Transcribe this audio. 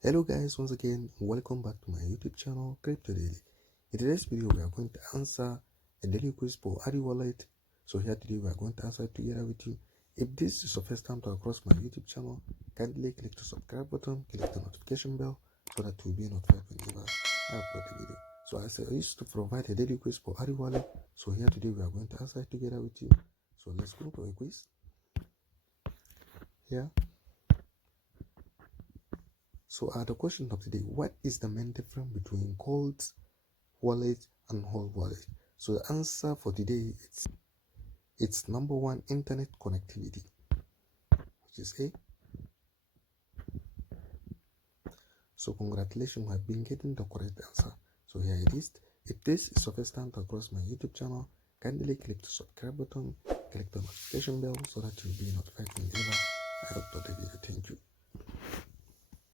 Hello guys, once again welcome back to my YouTube channel Crypto Daily. In today's video we are going to answer a daily quiz for ARI Wallet. So here today we are going to answer it together with you. If this is your first time to across my YouTube channel, kindly click the subscribe button, click the notification bell so that you will be notified whenever I upload the video. So as I used to provide a daily quiz for ARI Wallet, so here today we are going to answer it together with you. So let's go for a quiz. Here. So the question of today, what is the main difference between cold wallet and hot wallet? So the answer for today it's number one, internet connectivity, which is A. So congratulations, you have been getting the correct answer. So here it is. If this is your first time to across my YouTube channel, kindly click the subscribe button, click the notification bell so that you'll be notified whenever I upload a video. Thank you.